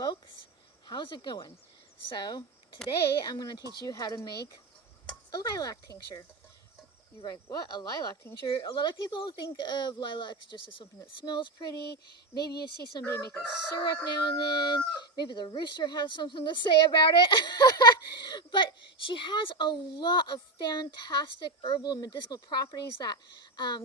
folks, how's it going? So today I'm going to teach you how to make a lilac tincture. You're like, what? A lilac tincture? A lot of people think of lilacs just as something that smells pretty. Maybe you see somebody make a syrup now and then. Maybe the rooster has something to say about it. But she has a lot of fantastic herbal and medicinal properties that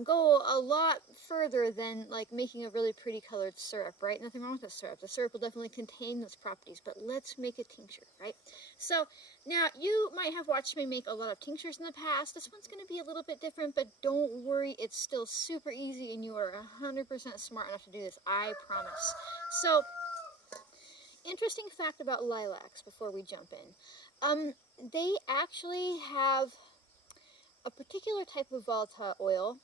go a lot further than like making a really pretty colored syrup, right? Nothing wrong with the syrup. The syrup will definitely contain those properties, but let's make a tincture, right? So now you might have watched me make a lot of tinctures in the past. This one's going to be a little bit different, but don't worry, it's still super easy and you are 100% smart enough to do this, I promise. So, interesting fact about lilacs before we jump in. They actually have a particular type of volatile oil,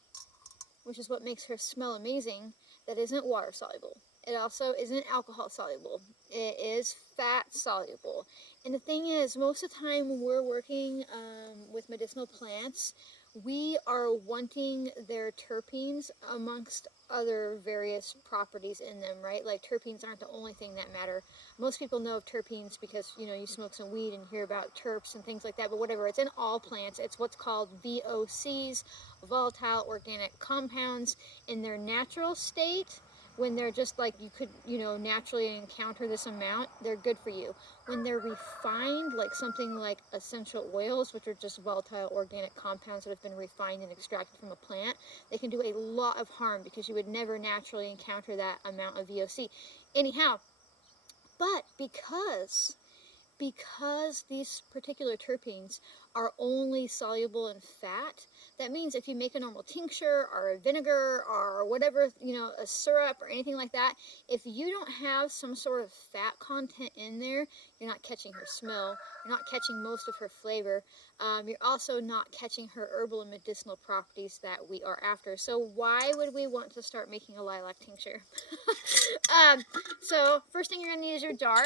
which is what makes her smell amazing, that isn't water soluble. It also isn't alcohol soluble. It is fat soluble. And the thing is, most of the time when we're working with medicinal plants, we are wanting their terpenes amongst other various properties in them, right? Like terpenes aren't the only thing that matter. Most people know of terpenes because, you know, you smoke some weed and hear about terps and things like that, but whatever, it's in all plants. It's what's called VOCs, volatile organic compounds, in their natural state. When they're just like, you could, you know, naturally encounter this amount, they're good for you. When they're refined, like something like essential oils, which are just volatile organic compounds that have been refined and extracted from a plant, they can do a lot of harm because you would never naturally encounter that amount of VOC. Anyhow, but because these particular terpenes are only soluble in fat, that means if you make a normal tincture or a vinegar or whatever, you know, a syrup or anything like that, if you don't have some sort of fat content in there, you're not catching her smell, you're not catching most of her flavor, you're also not catching her herbal and medicinal properties that we are after. So why would we want to start making a lilac tincture? So first thing you're going to need is your jar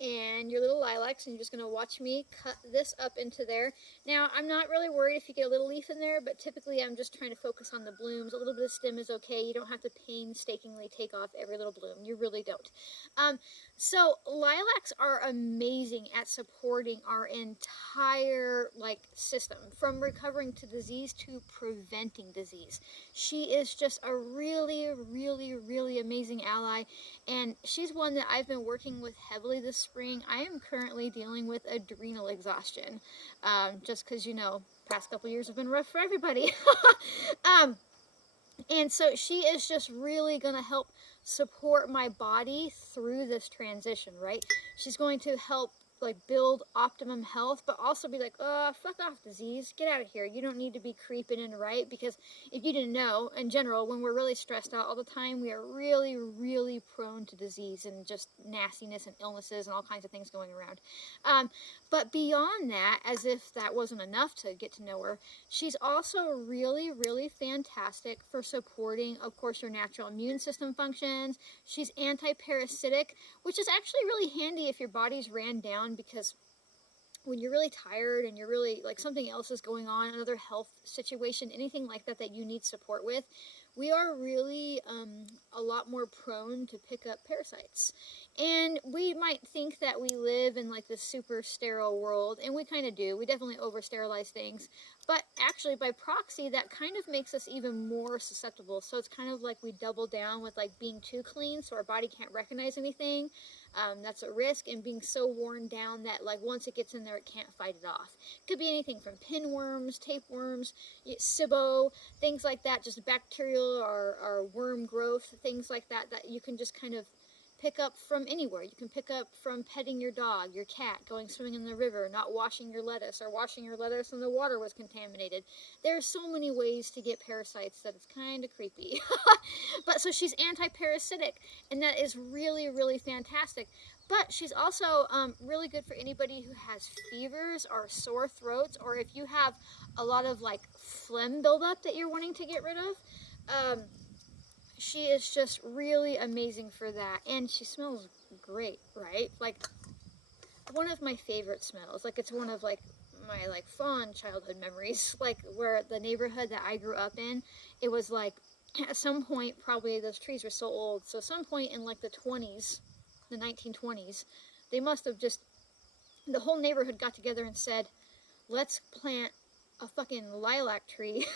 and your little lilacs, and you're just going to watch me cut this up into there. Now, I'm not really worried if you get a little leaf in there, but typically I'm just trying to focus on the blooms. A little bit of stem is okay. You don't have to painstakingly take off every little bloom. You really don't. So lilacs are amazing at supporting our entire system, from recovering to disease to preventing disease. She is just a really, really, really amazing ally, and she's one that I've been working with heavily this spring. I am currently dealing with adrenal exhaustion, just because, you know, past couple years have been rough for everybody. And so she is just really going to help support my body through this transition, right? She's going to help build optimum health, but also be like, oh, fuck off, disease, get out of here. You don't need to be creeping in, right? Because if you didn't know, in general, when we're really stressed out all the time, we are really, really prone to disease and just nastiness and illnesses and all kinds of things going around. But beyond that, as if that wasn't enough to get to know her, she's also really, really fantastic for supporting, of course, your natural immune system functions. She's anti-parasitic, which is actually really handy if your body's ran down, because when you're really tired and you're really, something else is going on, another health situation, anything like that that you need support with, we are really a lot more prone to pick up parasites. And we might think that we live in this super sterile world, and we kind of do. We definitely over-sterilize things. But actually, by proxy, that kind of makes us even more susceptible. So it's kind of like we double down with being too clean, so our body can't recognize anything. That's a risk, and being so worn down that once it gets in there, it can't fight it off. It could be anything from pinworms, tapeworms, SIBO, things like that, just bacterial or worm growth, things like that, that you can just kind of pick up from anywhere. You can pick up from petting your dog, your cat, going swimming in the river, not washing your lettuce, or washing your lettuce and the water was contaminated. There are so many ways to get parasites that it's kind of creepy. But so she's anti-parasitic, and that is really, really fantastic. But she's also really good for anybody who has fevers or sore throats, or if you have a lot of phlegm buildup that you're wanting to get rid of. She is just really amazing for that, and she smells great, right? One of my favorite smells. It's one of my fond childhood memories. Where the neighborhood that I grew up in, it was at some point, probably those trees were so old, so at some point in the 20s, the 1920s. They must have just, the whole neighborhood got together and said, let's plant a fucking lilac tree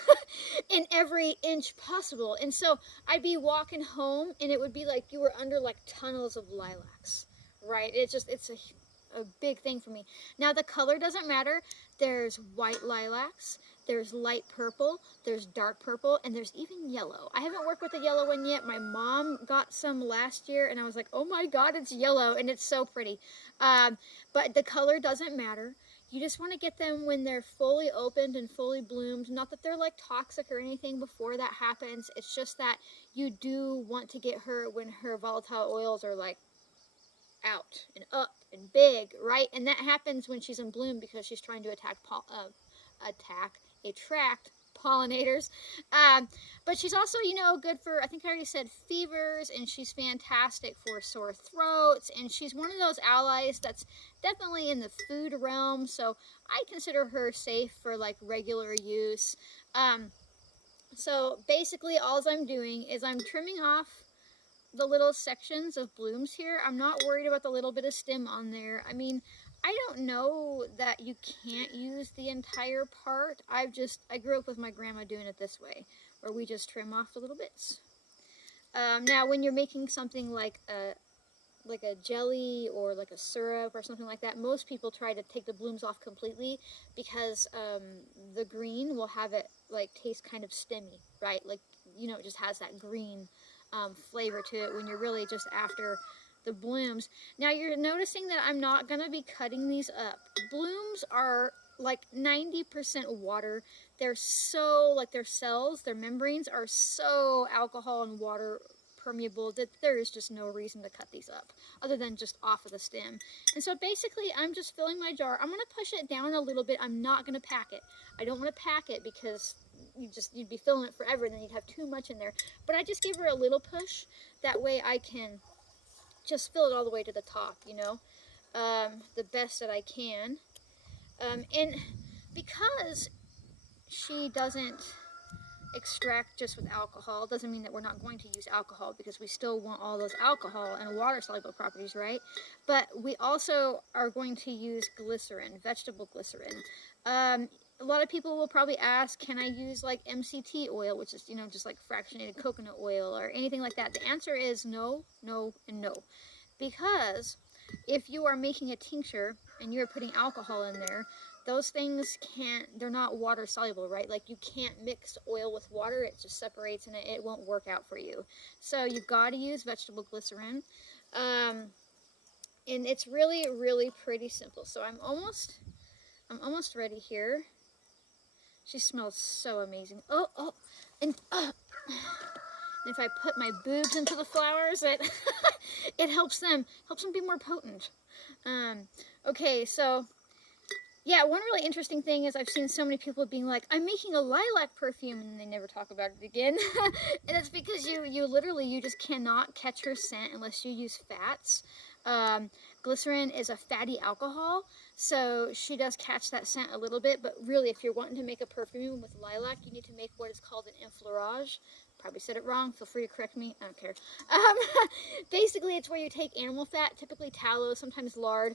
in every inch possible. And so I'd be walking home and it would be like you were under like tunnels of lilacs, right? It's a big thing for me. Now the color doesn't matter. There's white lilacs, there's light purple, there's dark purple, and there's even yellow. I haven't worked with the yellow one yet. My mom got some last year and I was like, oh my god, it's yellow and it's so pretty. But the color doesn't matter. You just want to get them when they're fully opened and fully bloomed. Not that they're like toxic or anything before that happens. It's just that you do want to get her when her volatile oils are like out and up and big, right? And that happens when she's in bloom because she's trying to attract pollinators. But she's also, you know, good for, I think I already said, fevers, and she's fantastic for sore throats, and she's one of those allies that's definitely in the food realm, so I consider her safe for like regular use. So basically all I'm doing is I'm trimming off the little sections of blooms here. I'm not worried about the little bit of stem on there. I mean, I don't know that you can't use the entire part. I grew up with my grandma doing it this way, where we just trim off the little bits. Now, when you're making something like a jelly or like a syrup or something like that, most people try to take the blooms off completely because the green will have it like taste kind of stemmy, right? Like, you know, it just has that green flavor to it when you're really just after the blooms. Now you're noticing that I'm not going to be cutting these up. Blooms are like 90% water. They're so, like their cells, their membranes are so alcohol and water permeable that there is just no reason to cut these up other than just off of the stem. And so basically I'm just filling my jar. I'm going to push it down a little bit. I'm not going to pack it. I don't want to pack it because you'd be filling it forever and then you'd have too much in there. But I just give her a little push. That way I can just fill it all the way to the top, you know, the best that I can. And because she doesn't extract just with alcohol, doesn't mean that we're not going to use alcohol, because we still want all those alcohol and water soluble properties, right? But we also are going to use glycerin, vegetable glycerin. A lot of people will probably ask, can I use like MCT oil, which is, you know, just like fractionated coconut oil or anything like that? The answer is no, no, and no. Because if you are making a tincture and you're putting alcohol in there, those things they're not water soluble, right? Like you can't mix oil with water, it just separates and it won't work out for you. So you've got to use vegetable glycerin. And it's really, really pretty simple. So I'm almost ready here. She smells so amazing. And if I put my boobs into the flowers, it helps them be more potent. Okay, so yeah, one really interesting thing is I've seen so many people being like, I'm making a lilac perfume, and they never talk about it again. And it's because you literally just cannot catch her scent unless you use fats. Glycerin is a fatty alcohol, so she does catch that scent a little bit, but really if you're wanting to make a perfume with lilac, you need to make what is called an enfleurage. Probably said it wrong, feel free to correct me, I don't care. Basically it's where you take animal fat, typically tallow, sometimes lard,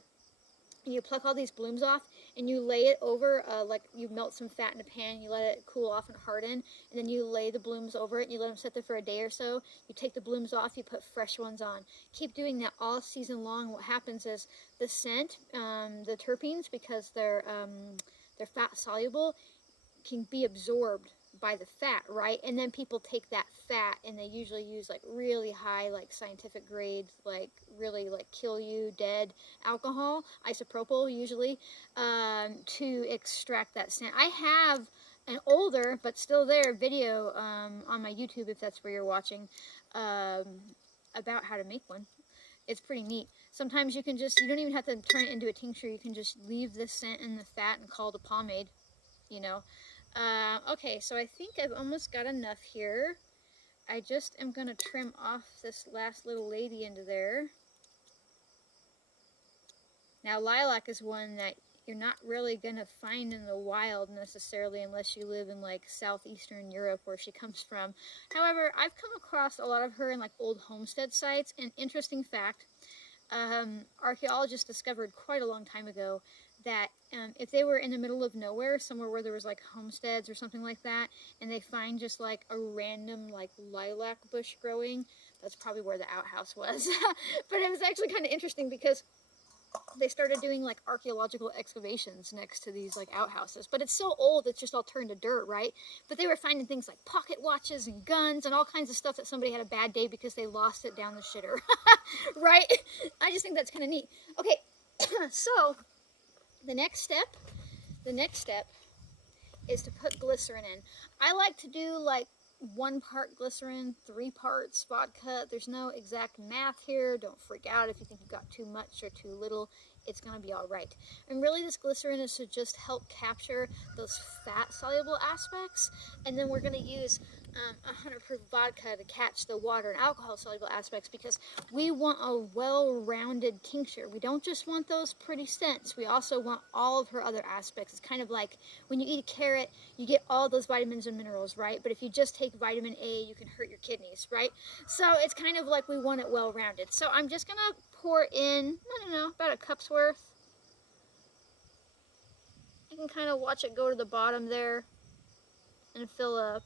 and you pluck all these blooms off and you lay it over, like you melt some fat in a pan, you let it cool off and harden, and then you lay the blooms over it and you let them sit there for a day or so. You take the blooms off, you put fresh ones on. Keep doing that all season long. What happens is the scent, the terpenes, because they're fat soluble, can be absorbed by the fat, right? And then people take that fat and they usually use like really high, like scientific grade, like really like kill you dead alcohol, isopropyl usually, to extract that scent. I have an older but still there video on my YouTube, if that's where you're watching, about how to make one. It's pretty neat. Sometimes you don't even have to turn it into a tincture. You can just leave the scent in the fat and call it a pomade, you know. Okay, so I think I've almost got enough here. I just am going to trim off this last little lady into there. Now, lilac is one that you're not really going to find in the wild necessarily unless you live in like southeastern Europe where she comes from. However, I've come across a lot of her in like old homestead sites, and interesting fact, Archaeologists discovered quite a long time ago that if they were in the middle of nowhere, somewhere where there was like homesteads or something like that, and they find just like a random like lilac bush growing, that's probably where the outhouse was. But it was actually kind of interesting because they started doing like archaeological excavations next to these like outhouses. But it's so old, it's just all turned to dirt, right? But they were finding things like pocket watches and guns and all kinds of stuff that somebody had a bad day because they lost it down the shitter. Right? I just think that's kind of neat. Okay, so the next step is to put glycerin in. I like to do like 1 part glycerin, 3 parts vodka. There's no exact math here. Don't freak out if you think you've got too much or too little. It's going to be all right. And really this glycerin is to just help capture those fat-soluble aspects. And then we're going to use 100 proof vodka to catch the water and alcohol-soluble aspects, because we want a well-rounded tincture. We don't just want those pretty scents. We also want all of her other aspects. It's kind of like when you eat a carrot, you get all those vitamins and minerals, right? But if you just take vitamin A, you can hurt your kidneys, right? So it's kind of like we want it well-rounded. So I'm just going to pour in, I don't know, about a cup's worth. You can kind of watch it go to the bottom there and fill up.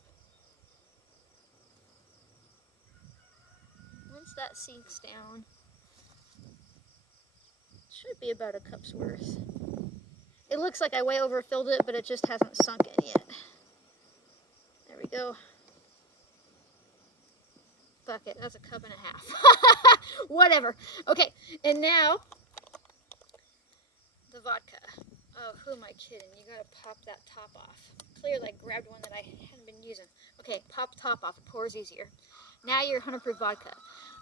Once that sinks down, it should be about a cup's worth. It looks like I way overfilled it, but it just hasn't sunk in yet. There we go. Fuck it, that's a cup and a half. Whatever. Okay, and now the vodka. Oh, who am I kidding? You gotta pop that top off. Clearly I grabbed one that I hadn't been using. Okay, pop the top off, it pours easier. Now your 100 proof vodka.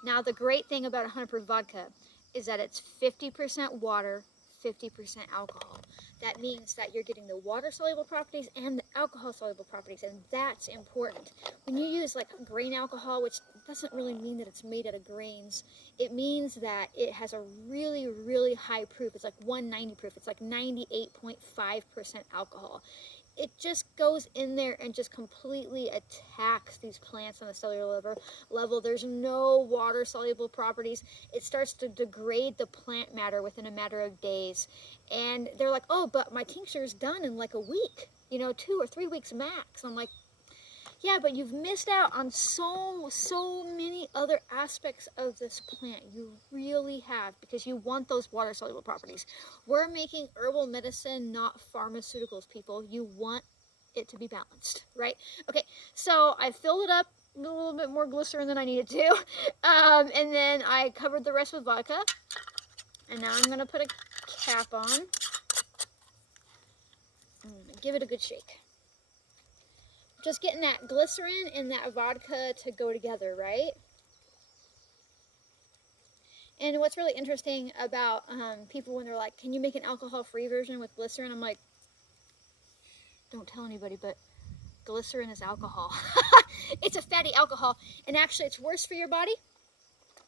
Now the great thing about 100 proof vodka is that it's 50% water, 50% alcohol. That means that you're getting the water-soluble properties and the alcohol-soluble properties, and that's important. When you use like grain alcohol, which doesn't really mean that it's made out of grains, it means that it has a really, really high proof. It's like 190 proof. It's like 98.5% alcohol. It just goes in there and just completely attacks these plants on the cellular level. There's no water-soluble properties. It starts to degrade the plant matter within a matter of days. And they're like, oh, but my tincture's done in like a week, 2 or 3 weeks max. I'm like, yeah, but you've missed out on so many other aspects of this plant. You really have, because you want those water-soluble properties. We're making herbal medicine, not pharmaceuticals, people. You want it to be balanced, right? Okay, so I filled it up with a little bit more glycerin than I needed to. And then I covered the rest with vodka. And now I'm going to put a cap on. Give it a good shake. Just getting that glycerin and that vodka to go together, right? And what's really interesting about people when they're like, can you make an alcohol-free version with glycerin? I'm like, don't tell anybody, but glycerin is alcohol. It's a fatty alcohol, and actually it's worse for your body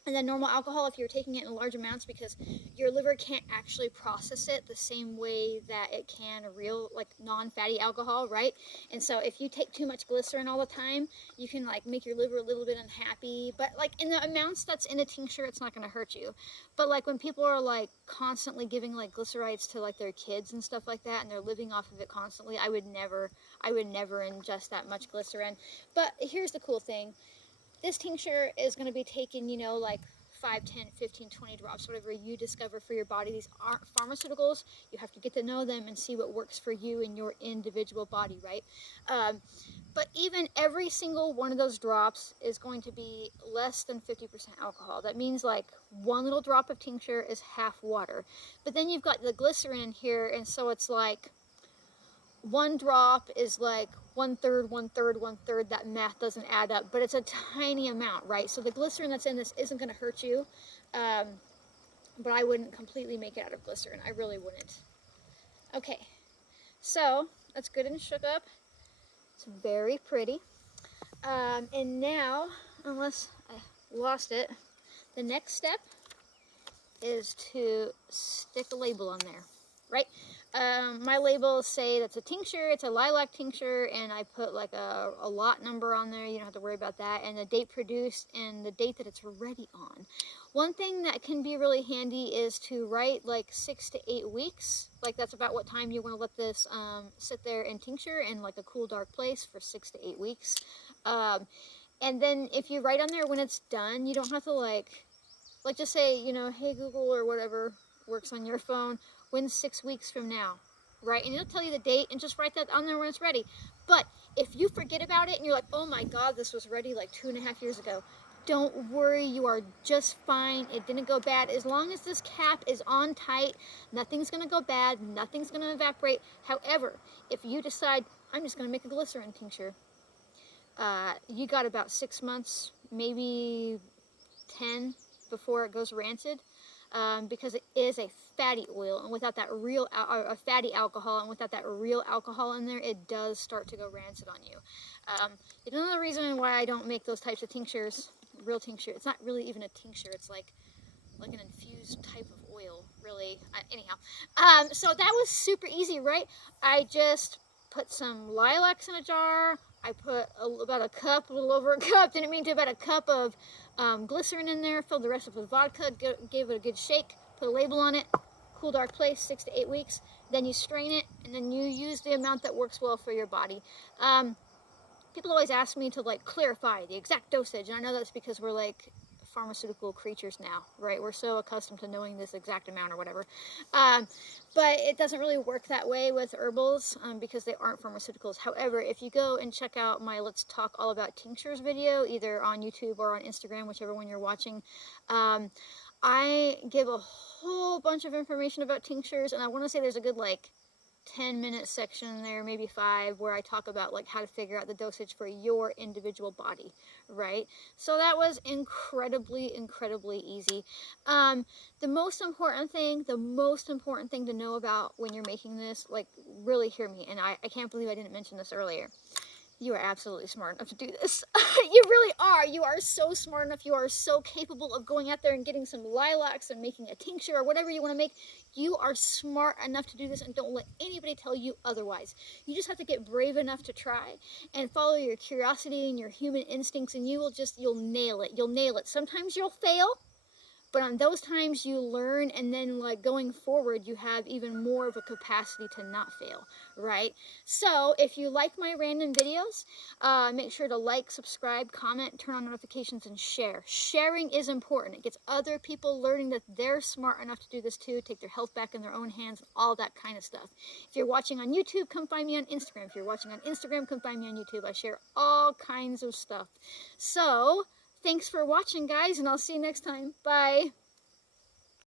than normal alcohol if you're taking it in large amounts, because your liver can't actually process it the same way that it can a real like non-fatty alcohol, right? And so if you take too much glycerin all the time, you can like make your liver a little bit unhappy, but like in the amounts that's in a tincture, it's not going to hurt you. But like when people are like constantly giving like glycerites to like their kids and stuff like that, and they're living off of it constantly, I would never ingest that much glycerin. But here's the cool thing. This tincture is going to be taken, like 5, 10, 15, 20 drops, whatever you discover for your body. These aren't pharmaceuticals. You have to get to know them and see what works for you in your individual body, right? But even every single one of those drops is going to be less than 50% alcohol. That means like 1 little drop of tincture is half water. But then you've got the glycerin in here, and so it's like 1 drop is like 1/3, 1/3, 1/3. That math doesn't add up, but it's a tiny amount, right? So the glycerin that's in this isn't going to hurt you, but I wouldn't completely make it out of glycerin. I really wouldn't. Okay, so that's good and shook up. It's very pretty. And now, unless I lost it, the next step is to stick a label on there. right? My labels say that's a tincture, it's a lilac tincture, and I put like a lot number on there. You don't have to worry about that, and the date produced and the date that it's ready on. One thing that can be really handy is to write like 6 to 8 weeks. Like that's about what time you want to let this sit there and tincture in like a cool, dark place for 6 to 8 weeks. And then if you write on there when it's done, you don't have to like just say, you know, hey Google or whatever works on your phone, when's 6 weeks from now, right? And it'll tell you the date and just write that on there when it's ready. But if you forget about it and you're like, oh my God, this was ready like 2.5 years ago, don't worry, you are just fine. It didn't go bad. As long as this cap is on tight, nothing's gonna go bad, nothing's gonna evaporate. However, if you decide, I'm just gonna make a glycerin tincture, you got about 6 months, maybe 10 before it goes rancid, because it is a fatty oil, and without that real a fatty alcohol, and without that real alcohol in there, it does start to go rancid on you. Another reason why I don't make those types of tinctures, real tincture, it's not really even a tincture, it's like an infused type of oil, really. Anyhow, so that was super easy, right? I just put some lilacs in a jar. I put about a cup, a little over a cup, didn't mean to, about a cup of glycerin in there, filled the rest up with vodka, gave it a good shake, put a label on it, cool dark place, 6 to 8 weeks, then you strain it, and then you use the amount that works well for your body. People always ask me to like clarify the exact dosage, and I know that's because we're like pharmaceutical creatures now, right? We're so accustomed to knowing this exact amount or whatever. But it doesn't really work that way with herbals because they aren't pharmaceuticals. However, if you go and check out my Let's Talk All About Tinctures video, either on YouTube or on Instagram, whichever one you're watching, I give a whole bunch of information about tinctures, and I want to say there's a good like 10-minute section there, maybe 5, where I talk about like how to figure out the dosage for your individual body, right? So that was incredibly easy. The most important thing to know about when you're making this, like really hear me, and I can't believe I didn't mention this earlier. You are absolutely smart enough to do this. You really are. You are so smart enough. You are so capable of going out there and getting some lilacs and making a tincture or whatever you want to make. You are smart enough to do this, and don't let anybody tell you otherwise. You just have to get brave enough to try and follow your curiosity and your human instincts, and you'll nail it. You'll nail it. Sometimes you'll fail, but on those times you learn, and then like going forward you have even more of a capacity to not fail, right? So if you like my random videos, make sure to like, subscribe, comment, turn on notifications, and share. Sharing is important. It gets other people learning that they're smart enough to do this too, take their health back in their own hands, all that kind of stuff. If you're watching on YouTube, come find me on Instagram. If you're watching on Instagram, come find me on YouTube. I share all kinds of stuff. So thanks for watching, guys, and I'll see you next time. Bye.